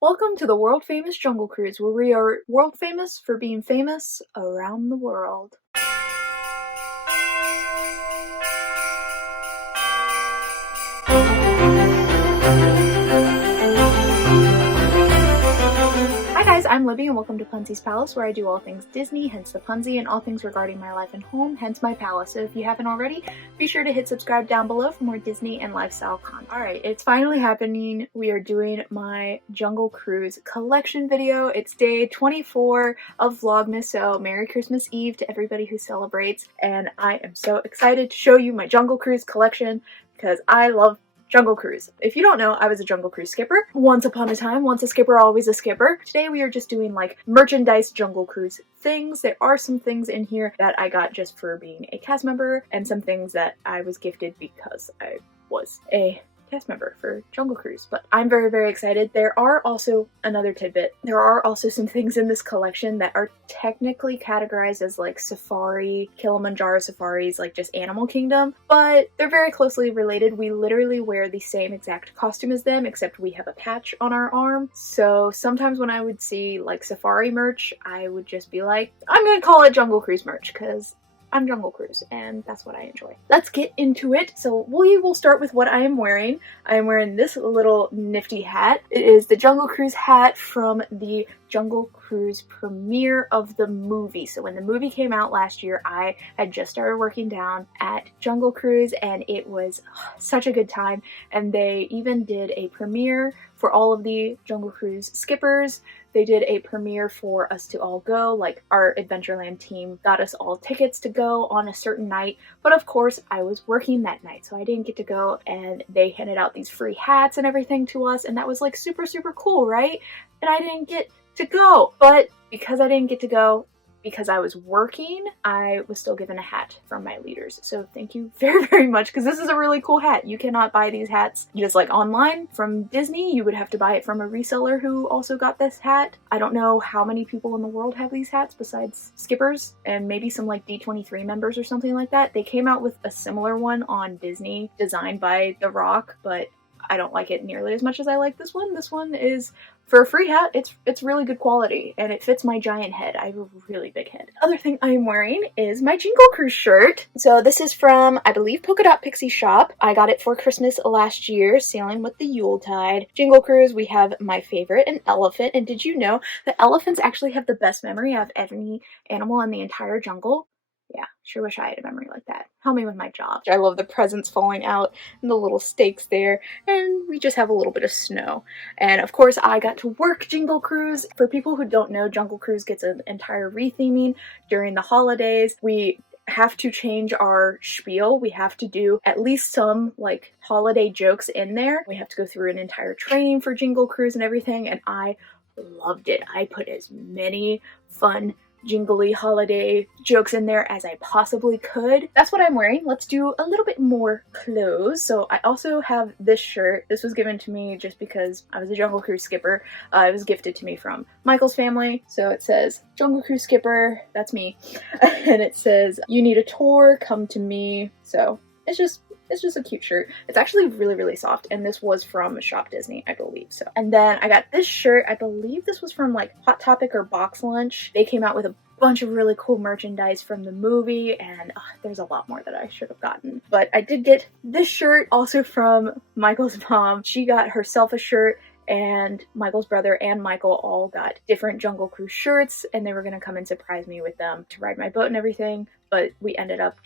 Welcome to the world famous Jungle Cruise, where we are world famous for being famous around the world. Hi guys, I'm Libby and welcome to Punsy's Palace, where I do all things Disney, hence the Punsy, and all things regarding my life and home, hence my palace. So if you haven't already, be sure to hit subscribe down below for more Disney and lifestyle content. Alright, it's finally happening. We are doing my Jungle Cruise collection video. It's day 24 of Vlogmas, so Merry Christmas Eve to everybody who celebrates. And I am so excited to show you my Jungle Cruise collection because I love Jungle Cruise. If you don't know, I was a Jungle Cruise skipper. Once upon a time, once a skipper, always a skipper. Today we are just doing like merchandise Jungle Cruise things. There are some things in here that I got just for being a cast member and some things that I was gifted because I was a cast member for Jungle Cruise, but I'm very, very excited. There are also another tidbit. There are also some things in this collection that are technically categorized as like safari, Kilimanjaro safaris, like just Animal Kingdom, but they're very closely related. We literally wear the same exact costume as them, except we have a patch on our arm. So sometimes when I would see like safari merch, I would just be like, I'm gonna call it Jungle Cruise merch because I'm Jungle Cruise, and that's what I enjoy. Let's get into it. So we will start with what I am wearing. I am wearing this little nifty hat. It is the Jungle Cruise hat from the Jungle Cruise premiere of the movie. So when the movie came out last year, I had just started working down at Jungle Cruise, and it was such a good time. And they even did a premiere for all of the Jungle Cruise skippers. They did a premiere for us to all go, like our Adventureland team got us all tickets to go on a certain night, but of course I was working that night, so I didn't get to go, and they handed out these free hats and everything to us, and that was like super, super cool, right? And I didn't get to go, but because I didn't get to go, because I was working, I was still given a hat from my leaders. So thank you very, very much, because this is a really cool hat. You cannot buy these hats just like online from Disney. You would have to buy it from a reseller who also got this hat. I don't know how many people in the world have these hats besides skippers and maybe some like D23 members or something like that. They came out with a similar one on Disney designed by The Rock, but I don't like it nearly as much as I like this one. This one is, for a free hat, it's really good quality, and it fits my giant head. I have a really big head. Other thing I'm wearing is my Jingle Cruise shirt. So this is from, I believe, Pixie shop. I got it for Christmas last year, sailing with the Yuletide. Jingle Cruise, we have my favorite, an elephant. And did you know that elephants actually have the best memory out of any animal in the entire jungle? Yeah, sure wish I had a memory like that. Help me with my job. I love the presents falling out and the little stakes there, and we just have a little bit of snow. And of course, I got to work Jingle Cruise. For people who don't know, Jungle Cruise gets an entire retheming during the holidays. We have to change our spiel. We have to do at least some like holiday jokes in there. We have to go through an entire training for Jingle Cruise and everything, and I loved it. I put as many fun jingly holiday jokes in there as I possibly could. That's what I'm wearing. Let's do a little bit more clothes. So I also have this shirt. This was given to me just because I was a Jungle Cruise skipper. It was gifted to me from Michael's family. So it says Jungle Cruise skipper, that's me. And it says, you need a tour, come to me. So it's just a cute shirt. It's actually really, really soft, and this was from Shop Disney, I believe so. And then I got this shirt. I believe this was from like Hot Topic or Box Lunch. They came out with a bunch of really cool merchandise from the movie, and there's a lot more that I should have gotten. But I did get this shirt also from Michael's mom. She got herself a shirt, and Michael's brother and Michael all got different Jungle Cruise shirts, and they were gonna come and surprise me with them to ride my boat and everything. But we ended up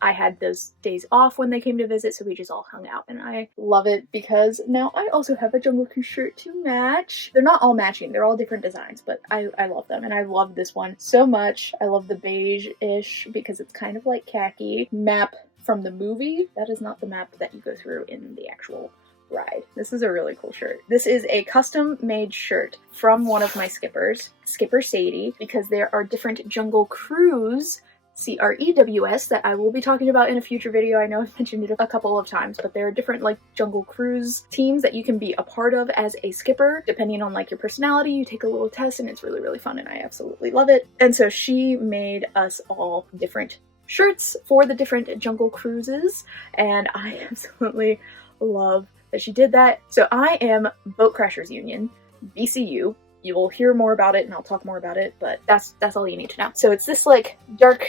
I had those days off when they came to visit, so we just all hung out, and I love it because now I also have a Jungle Cruise shirt to match. They're not all matching, they're all different designs, but I love them, and I love this one so much. I love the beige-ish because it's kind of like khaki map from the movie. That is not the map that you go through in the actual ride. This is a really cool shirt. This is a custom made shirt from one of my skippers, Skipper Sadie, because there are different Jungle Cruise CREWS that I will be talking about in a future video. I know I've mentioned it a couple of times, but there are different like Jungle Cruise teams that you can be a part of as a skipper. Depending on like your personality, you take a little test, and it's really, really fun, and I absolutely love it. And so she made us all different shirts for the different Jungle Cruises, and I absolutely love that she did that. So I am Boat Crashers Union. BCU. You will hear more about it and I'll talk more about it, but that's all you need to know. So it's this like dark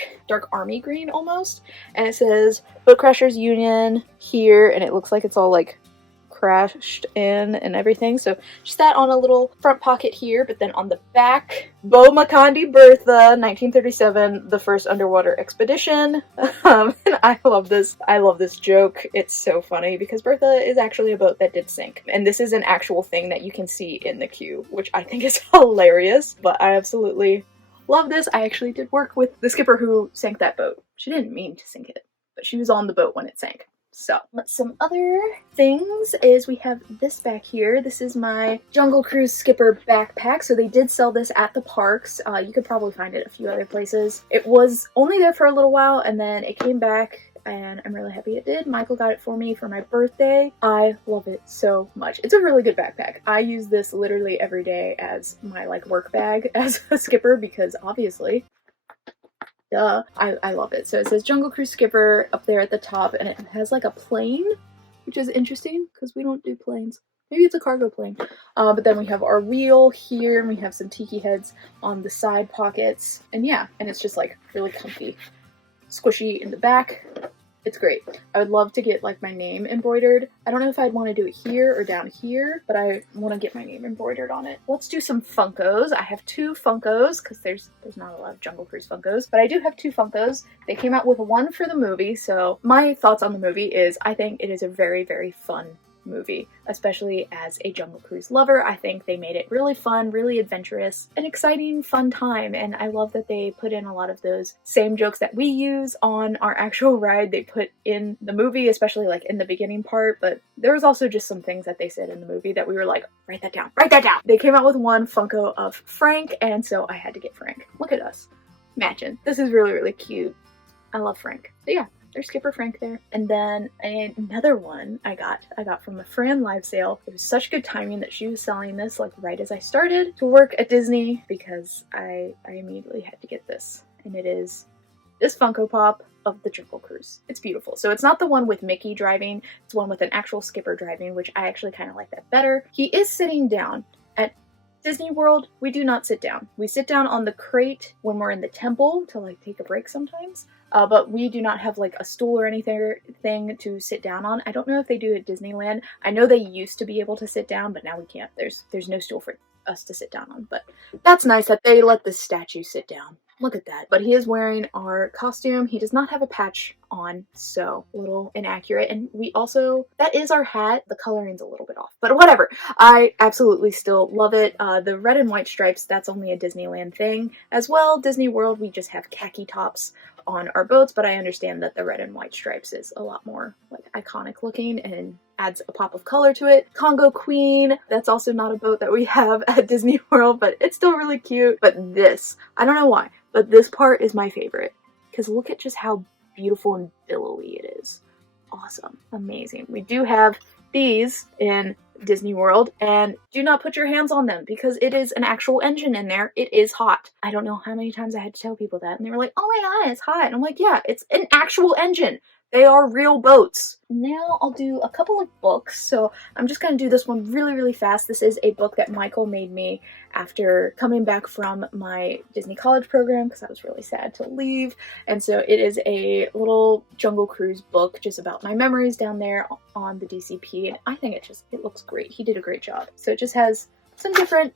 army green almost, and it says Boat Crashers Union here, and it looks like it's all like crashed in and everything. So just that on a little front pocket here, but then on the back, Bo Makandi Bertha, 1937, the first underwater expedition. And I love this joke. It's so funny because Bertha is actually a boat that did sink, and this is an actual thing that you can see in the queue, which I think is hilarious, but I absolutely love this. I actually did work with the skipper who sank that boat. She didn't mean to sink it, but she was on the boat when it sank. So, some other things is we have this back here. This is my Jungle Cruise Skipper backpack. So they did sell this at the parks. You could probably find it a few other places. It was only there for a little while and then it came back, and I'm really happy it did. Michael got it for me for my birthday. I love it so much. It's a really good backpack. I use this literally every day as my like work bag as a skipper because obviously I love it. So it says Jungle Cruise Skipper up there at the top, and it has like a plane, which is interesting because we don't do planes. Maybe it's a cargo plane. But then we have our wheel here, and we have some tiki heads on the side pockets. And yeah, and it's just like really comfy, squishy in the back. It's great. I would love to get like my name embroidered. I don't know if I'd want to do it here or down here, but I want to get my name embroidered on it. Let's do some Funkos. I have 2 Funkos because there's not a lot of Jungle Cruise Funkos, but I do have 2 Funkos. They came out with one for the movie, so my thoughts on the movie is I think it is a very, very fun movie, especially as a Jungle Cruise lover. I think they made it really fun, really adventurous, an exciting, fun time, and I love that they put in a lot of those same jokes that we use on our actual ride they put in the movie, especially like in the beginning part, but there was also just some things that they said in the movie that we were like, write that down, write that down! They came out with one Funko of Frank, and so I had to get Frank. Look at us, matching. This is really, really cute. I love Frank. So yeah, there's Skipper Frank there. And then another one I got from a Fran live sale. It was such good timing that she was selling this like right as I started to work at Disney because I immediately had to get this. And it is this Funko Pop of the Jungle Cruise. It's beautiful. So it's not the one with Mickey driving, it's one with an actual skipper driving, which I actually kind of like that better. He is sitting down. At Disney World, we do not sit down. We sit down on the crate when we're in the temple to like take a break sometimes. But we do not have like a stool or anything to sit down on. I don't know if they do at Disneyland. I know they used to be able to sit down, but now we can't. There's no stool for us to sit down on. But that's nice that they let the statue sit down. Look at that. But he is wearing our costume. He does not have a patch on, so a little inaccurate. And we also, that is our hat. The coloring's a little bit off, but whatever. I absolutely still love it. The red and white stripes, that's only a Disneyland thing. As well, Disney World, we just have khaki tops on our boats, but I understand that the red and white stripes is a lot more like iconic looking and adds a pop of color to it. Congo Queen, that's also not a boat that we have at Disney World, but it's still really cute. But this, I don't know why, but this part is my favorite because look at just how beautiful and billowy it is. Awesome. Amazing. We do have these in Disney World, and do not put your hands on them because it is an actual engine in there. It is hot. I don't know how many times I had to tell people that, and they were like, oh my god, it's hot. And I'm like, yeah, it's an actual engine. They are real boats. Now I'll do a couple of books. So I'm just going to do this one really, really fast. This is a book that Michael made me after coming back from my Disney college program because I was really sad to leave. And so it is a little Jungle Cruise book just about my memories down there on the DCP. And I think it looks great. He did a great job. So it just has some different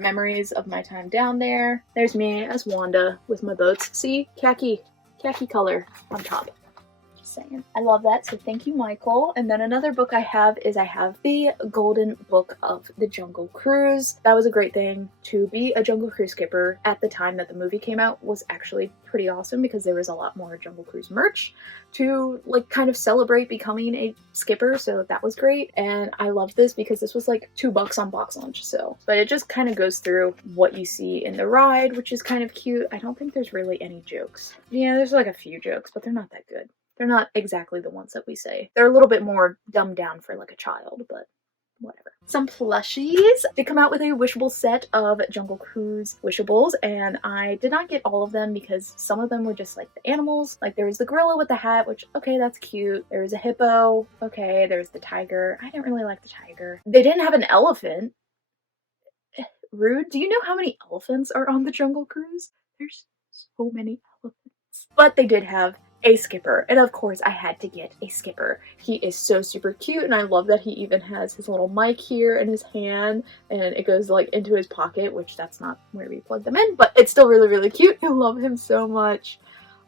memories of my time down there. There's me as Wanda with my boats. See? Khaki color on top. Just saying. I love that, so thank you, Michael. And then another book I have is the Golden Book of the Jungle Cruise. That was a great thing. To be a Jungle Cruise skipper at the time that the movie came out was actually pretty awesome because there was a lot more Jungle Cruise merch to like kind of celebrate becoming a skipper, so that was great. And I love this because this was like $2 on box lunch, so. But it just kind of goes through what you see in the ride, which is kind of cute. I don't think there's really any jokes. Yeah, there's like a few jokes, but they're not that good. They're not exactly the ones that we say. They're a little bit more dumbed down for like a child, but whatever. Some plushies. They come out with a wishable set of Jungle Cruise wishables, and I did not get all of them because some of them were just like the animals. Like there was the gorilla with the hat, which, okay, that's cute. There was a hippo. Okay, there's the tiger. I didn't really like the tiger. They didn't have an elephant. rude. Do you know how many elephants are on the Jungle Cruise? There's so many elephants. But they did have a skipper, and of course I had to get a skipper. He is so super cute, and I love that he even has his little mic here in his hand, and it goes like into his pocket, which that's not where we plug them in, but it's still really, really cute. I love him so much.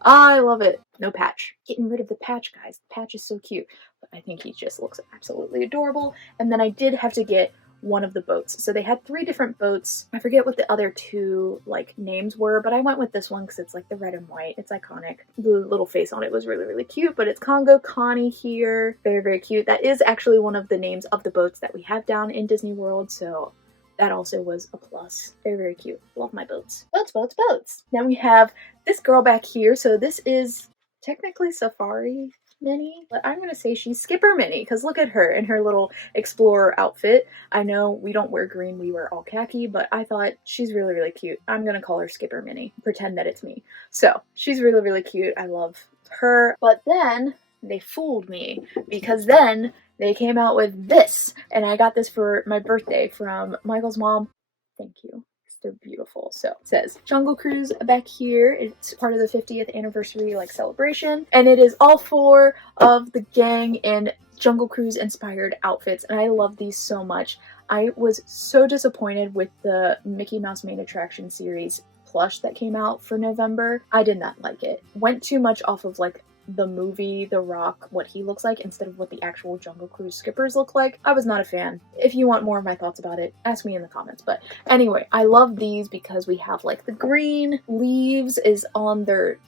I love it. No patch. Getting rid of the patch, guys. The patch is so cute, but I think he just looks absolutely adorable. And then I did have to get one of the boats. So they had 3 different boats. I forget what the other 2 like names were, but I went with this one because it's like the red and white. It's iconic. The little face on it was really, really cute, but it's Congo Connie here. Very, very cute. That is actually one of the names of the boats that we have down in Disney World, so that also was a plus. Very, very cute. Love my boats. Boats, boats, boats. Now we have this girl back here. So this is technically Safari Minnie, but I'm gonna say she's Skipper Minnie because look at her in her little explorer outfit. I know we don't wear green, we wear all khaki, but I thought she's really, really cute. I'm gonna call her Skipper Minnie. Pretend that it's me. So she's really, really cute. I love her. But then they fooled me because then they came out with this, and I got this for my birthday from Michael's mom. Thank you. They're beautiful. So it says Jungle Cruise back here. It's part of the 50th anniversary like celebration, and it is all 4 of the gang in Jungle Cruise inspired outfits, and I love these so much. I was so disappointed with the Mickey Mouse Main Attraction series plush that came out for November. I did not like it. Went too much off of like the movie The Rock, what he looks like, instead of what the actual Jungle Cruise skippers look like. I was not a fan. If you want more of my thoughts about it, ask me in the comments. But anyway, I love these because we have like the green leaves is on their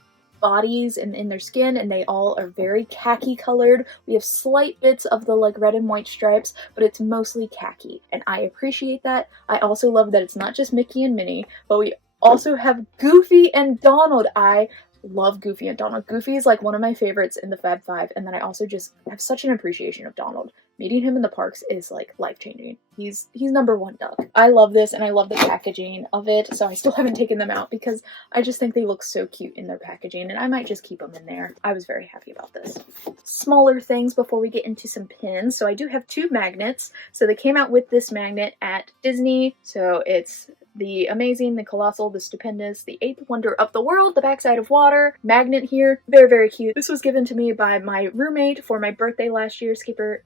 bodies and in their skin, and they all are very khaki colored. We have slight bits of the like red and white stripes, but it's mostly khaki, and I appreciate that. I also love that it's not just Mickey and Minnie, but we also have Goofy and Donald. I love Goofy and Donald. Goofy is like one of my favorites in the Fab Five, and then I also just have such an appreciation of Donald. Meeting him in the parks is like life-changing. He's #1 duck. I love this, and I love the packaging of it, so I still haven't taken them out because I just think they look so cute in their packaging, and I might just keep them in there. I was very happy about this. Smaller things before we get into some pins. So I do have 2 magnets. So they came out with this magnet at Disney. So it's the amazing, the colossal, the stupendous, the 8th wonder of the world, the backside of water magnet here. Very, very cute. This was given to me by my roommate for my birthday last year. Skipper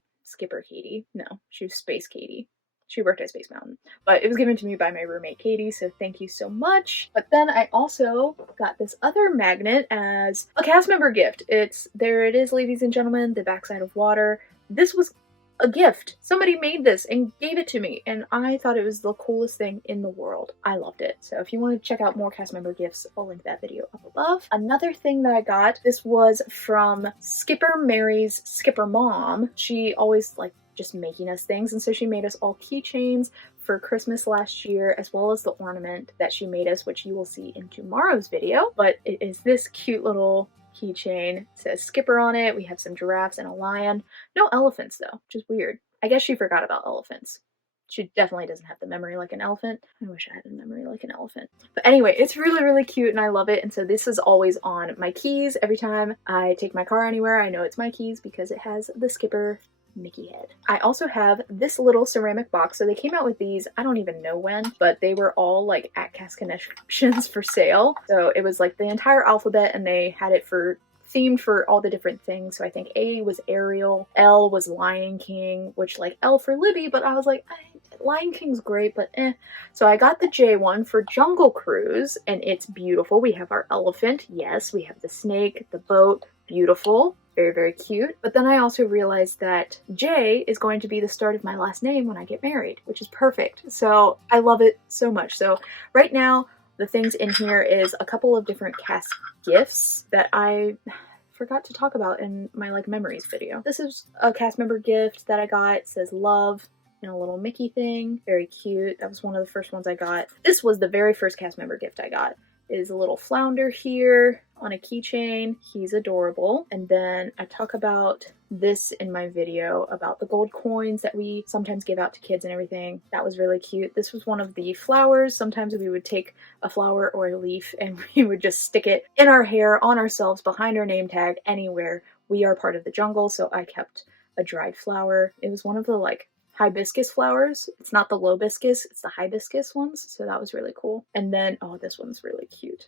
Katie. No, she was Space Katie. She worked at Space Mountain, but it was given to me by my roommate Katie, so thank you so much. But then I also got this other magnet as a cast member gift. There it is, ladies and gentlemen, the backside of water. This was a gift. Somebody made this and gave it to me, and I thought it was the coolest thing in the world. I loved it. So if you want to check out more cast member gifts, I'll link that video up above. Another thing that I got, this was from Skipper Mary's Skipper mom. She always like just making us things, and so she made us all keychains for Christmas last year, as well as the ornament that she made us, which you will see in tomorrow's video. But it is this cute little keychain. It says Skipper on it. We have some giraffes and a lion. No elephants though, which is weird. I guess she forgot about elephants. She definitely doesn't have the memory like an elephant. I wish I had a memory like an elephant. But anyway, it's really, really cute, and I love it. And so this is always on my keys. Every time I take my car anywhere, I know it's my keys because it has the Skipper Mickey head. I also have this little ceramic box. So they came out with these, I don't even know when, but they were all like at Cast Connections for sale. So it was like the entire alphabet, and they had it for themed for all the different things. So I think A was Ariel, L was Lion King, which like L for Libby, but I was like, Lion King's great, but eh. So I got the J one for Jungle Cruise, and it's beautiful. We have our elephant, yes, we have the snake, the boat, beautiful. Very, very cute. But then I also realized that J is going to be the start of my last name when I get married, which is perfect. So I love it so much. So right now, the things in here is a couple of different cast gifts that I forgot to talk about in my like memories video. This is a cast member gift that I got. It says love and a little Mickey thing. Very cute. That was one of the first ones I got. This was the very first cast member gift I got. It is a little flounder here on a keychain. He's adorable. And then I talk about this in my video about the gold coins that we sometimes give out to kids and everything. That was really cute. This was one of the flowers. Sometimes we would take a flower or a leaf and we would just stick it in our hair, on ourselves, behind our name tag, anywhere. We are part of the jungle, so I kept a dried flower. It was one of the like hibiscus flowers. It's not the lobiscus, it's the hibiscus ones. So that was really cool. And then, oh, this one's really cute.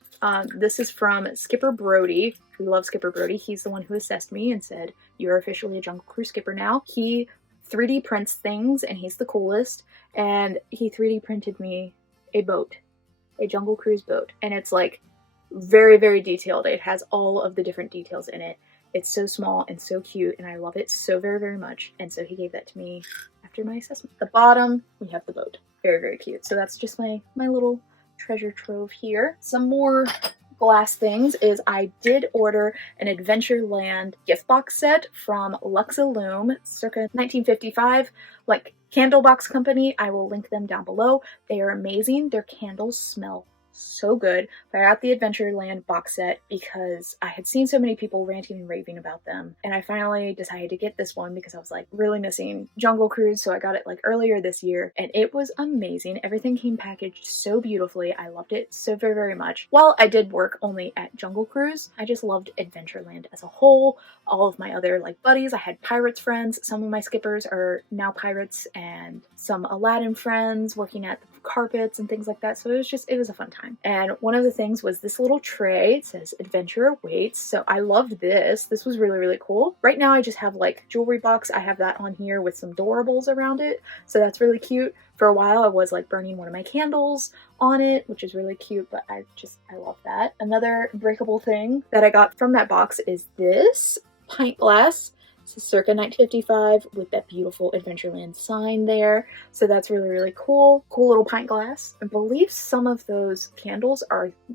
This is from Skipper Brody. We love Skipper Brody. He's the one who assessed me and said, "You're officially a Jungle Cruise skipper now." He 3D prints things and he's the coolest. And he 3D printed me a boat, a Jungle Cruise boat. And it's like very, very detailed. It has all of the different details in it. It's so small and so cute, and I love it so very, very much. And so he gave that to me after my assessment. At the bottom, we have the boat. Very, very cute. So that's just my little treasure trove here. Some more glass things is I did order an Adventureland gift box set from Illume, circa 1955, like candle box company. I will link them down below. They are amazing. Their candles smell so good. But I got the Adventureland box set because I had seen so many people ranting and raving about them, and I finally decided to get this one because I was like really missing Jungle Cruise. So I got it like earlier this year and it was amazing. Everything came packaged so beautifully. I loved it so very, very much. While I did work only at Jungle Cruise, I just loved Adventureland as a whole. All of my other like buddies, I had pirates friends. Some of my skippers are now pirates, and some Aladdin friends working at the carpets and things like that. So it was a fun time. And one of the things was this little tray. It says "Adventure Awaits." So I loved this. This was really, really cool. Right now I just have like jewelry box. I have that on here with some doorables around it. So that's really cute. For a while I was like burning one of my candles on it, which is really cute, but I love that. Another breakable thing that I got from that box is this pint glass. This is circa 1955 with that beautiful Adventureland sign there. So that's really, really cool. Cool little pint glass. I believe some of those candles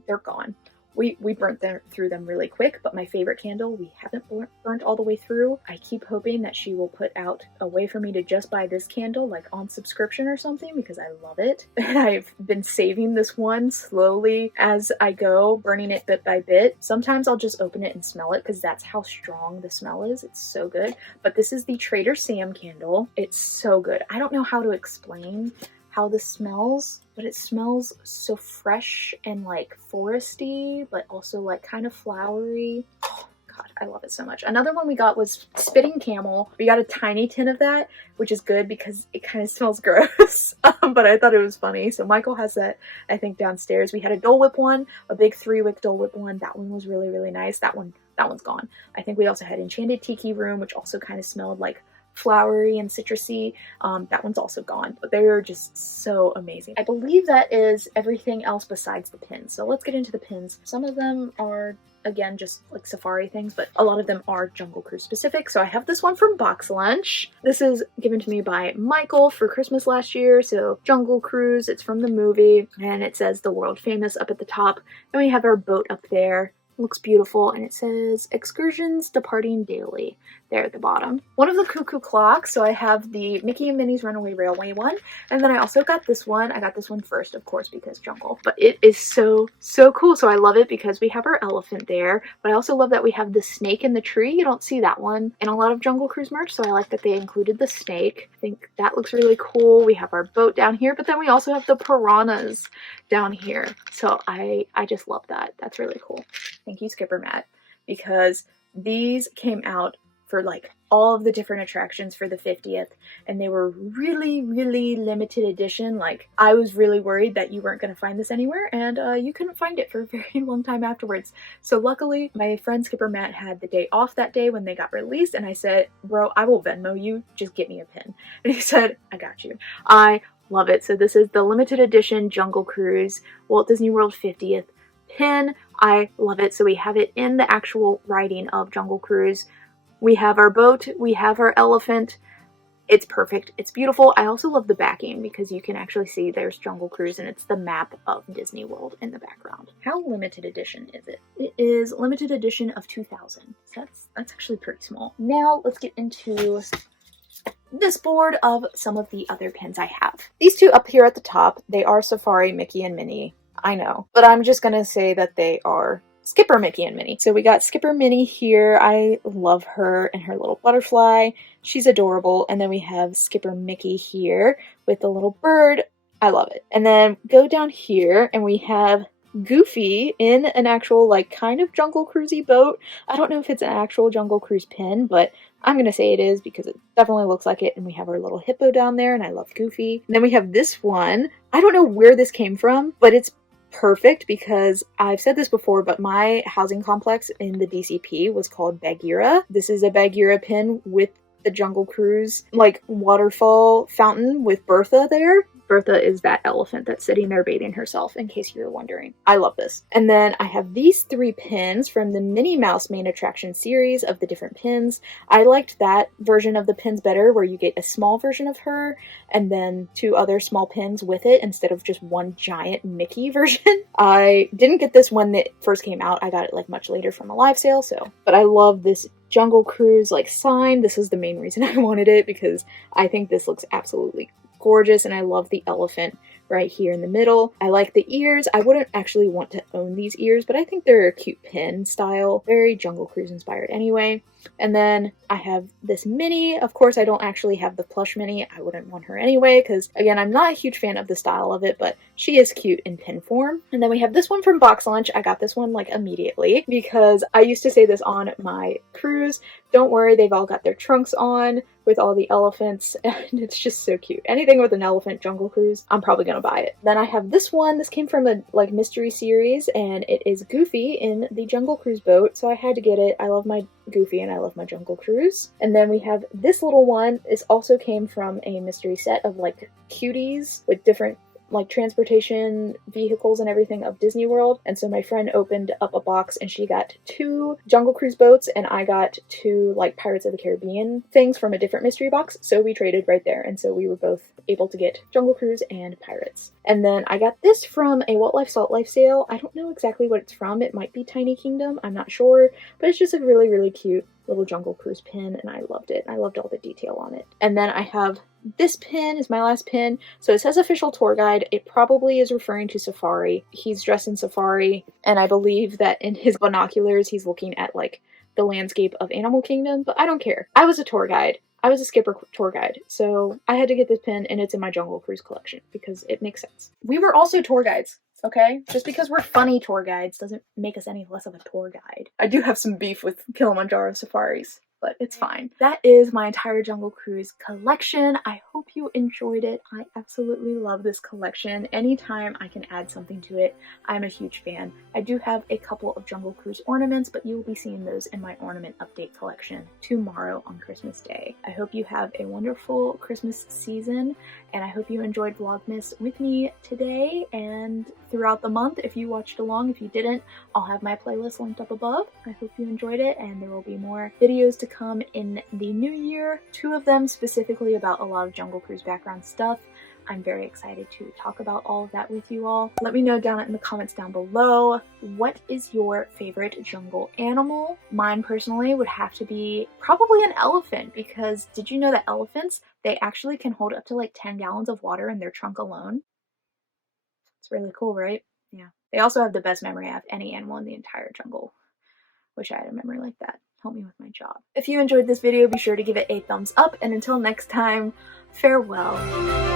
they're gone. We burnt through them really quick, but my favorite candle we haven't burnt all the way through. I keep hoping that she will put out a way for me to just buy this candle like on subscription or something because I love it. And I've been saving this one slowly as I go, burning it bit by bit. Sometimes I'll just open it and smell it because that's how strong the smell is. It's so good. But this is the Trader Sam candle. It's so good. I don't know how to explain how this smells, but it smells so fresh and like foresty, but also like kind of flowery. Oh God, I love it so much. Another one we got was Spitting Camel. We got a tiny tin of that, which is good because it kind of smells gross, but I thought it was funny. So Michael has that, I think, downstairs. We had a Dole Whip one, a big 3-wick Dole Whip one. That one was really, really nice. That one's gone. I think we also had Enchanted Tiki Room, which also kind of smelled like flowery and citrusy. That one's also gone, but they're just so amazing. I believe that is everything else besides the pins. So let's get into the pins. Some of them are, again, just like safari things, but a lot of them are Jungle Cruise specific. So I have this one from Box Lunch. This is given to me by Michael for Christmas last year. So Jungle Cruise, it's from the movie, and it says "The World Famous" up at the top, and we have our boat up there. Looks beautiful, and it says "Excursions departing daily" there at the bottom. One of the cuckoo clocks, so I have the Mickey and Minnie's Runaway Railway one, and then I also got this one. I got this one first, of course, because Jungle, but it is so cool. So I love it because we have our elephant there, but I also love that we have the snake in the tree. You don't see that one in a lot of Jungle Cruise merch, so I like that they included the snake. I think that looks really cool. We have our boat down here, but then we also have the piranhas down here, so I just love that. That's really cool. Thank you, Skipper Matt, because these came out for like all of the different attractions for the 50th, and they were really, really limited edition. Like, I was really worried that you weren't going to find this anywhere, and you couldn't find it for a very long time afterwards. So luckily, my friend Skipper Matt had the day off that day when they got released, and I said, "Bro, I will Venmo you, just get me a pin." And he said, "I got you." I love it. So this is the limited edition Jungle Cruise Walt Disney World 50th pin. I love it. So we have it in the actual writing of Jungle Cruise. We have our boat, we have our elephant. It's perfect. It's beautiful. I also love the backing because you can actually see there's Jungle Cruise and it's the map of Disney World in the background. How limited edition is it? It is limited edition of 2000. So that's actually pretty small. Now let's get into this board of some of the other pins I have. These two up here at the top, they are Safari Mickey and Minnie. I know, but I'm just gonna say that they are Skipper Mickey and Minnie. So we got Skipper Minnie here. I love her and her little butterfly. She's adorable. And then we have Skipper Mickey here with the little bird. I love it. And then go down here and we have Goofy in an actual like kind of Jungle Cruisy boat. I don't know if it's an actual Jungle Cruise pin, but I'm gonna say it is because it definitely looks like it, and we have our little hippo down there, and I love Goofy. And then we have this one. I don't know where this came from, but it's perfect because I've said this before, but my housing complex in the DCP was called Bagheera. This is a Bagheera pin with the Jungle Cruise like waterfall fountain with Bertha there. Bertha is that elephant that's sitting there bathing herself, in case you were wondering. I love this. And then I have these 3 pins from the Minnie Mouse main attraction series of the different pins. I liked that version of the pins better, where you get a small version of her and then 2 other small pins with it instead of just one giant Mickey version. I didn't get this when it first came out. I got it like much later from a live sale, but I love this Jungle Cruise like sign. This is the main reason I wanted it, because I think this looks absolutely gorgeous, and I love the elephant right here in the middle. I like the ears. I wouldn't actually want to own these ears, but I think they're a cute pin style. Very Jungle Cruise inspired anyway. And then I have this Minnie. Of course, I don't actually have the plush Minnie. I wouldn't want her anyway, because again, I'm not a huge fan of the style of it, but she is cute in pin form. And then we have this one from Box Lunch. I got this one like immediately because I used to say this on my cruise. Don't worry, they've all got their trunks on with all the elephants, and it's just so cute. Anything with an elephant Jungle Cruise, I'm probably gonna buy it. Then I have this one. This came from a like mystery series, and it is Goofy in the Jungle Cruise boat, so I had to get it. I love my Goofy and I love my Jungle Cruise. And then we have this little one. This also came from a mystery set of like cuties with different like transportation vehicles and everything of Disney World. And so my friend opened up a box and she got 2 Jungle Cruise boats, and I got 2 like Pirates of the Caribbean things from a different mystery box. So we traded right there, and so we were both able to get Jungle Cruise and Pirates. And then I got this from a What Life Salt Life sale. I don't know exactly what it's from. It might be Tiny Kingdom, I'm not sure, but it's just a really, really cute little Jungle Cruise pin, and I loved it. I loved all the detail on it. And then I have this pin is my last pin. So it says official tour guide. It probably is referring to Safari. He's dressed in Safari, and I believe that in his binoculars he's looking at like the landscape of Animal Kingdom, but I don't care. I was a tour guide. I was a skipper tour guide, so I had to get this pin, and it's in my Jungle Cruise collection because it makes sense. We were also tour guides, okay? Just because we're funny tour guides doesn't make us any less of a tour guide. I do have some beef with Kilimanjaro safaris, but it's fine. That is my entire Jungle Cruise collection. I hope you enjoyed it. I absolutely love this collection. Anytime I can add something to it, I'm a huge fan. I do have a couple of Jungle Cruise ornaments, but you will be seeing those in my ornament update collection tomorrow on Christmas Day. I hope you have a wonderful Christmas season, and I hope you enjoyed Vlogmas with me today and throughout the month. If you watched along, if you didn't, I'll have my playlist linked up above. I hope you enjoyed it, and there will be more videos to come in the new year, 2 of them specifically about a lot of Jungle Cruise background stuff. I'm very excited to talk about all of that with you all. Let me know down in the comments down below, what is your favorite jungle animal? Mine personally would have to be probably an elephant, because did you know that elephants, they actually can hold up to like 10 gallons of water in their trunk alone? It's really cool, right? Yeah. They also have the best memory out of any animal in the entire jungle. Wish I had a memory like that. Help me with my job. If you enjoyed this video, be sure to give it a thumbs up, and until next time, farewell.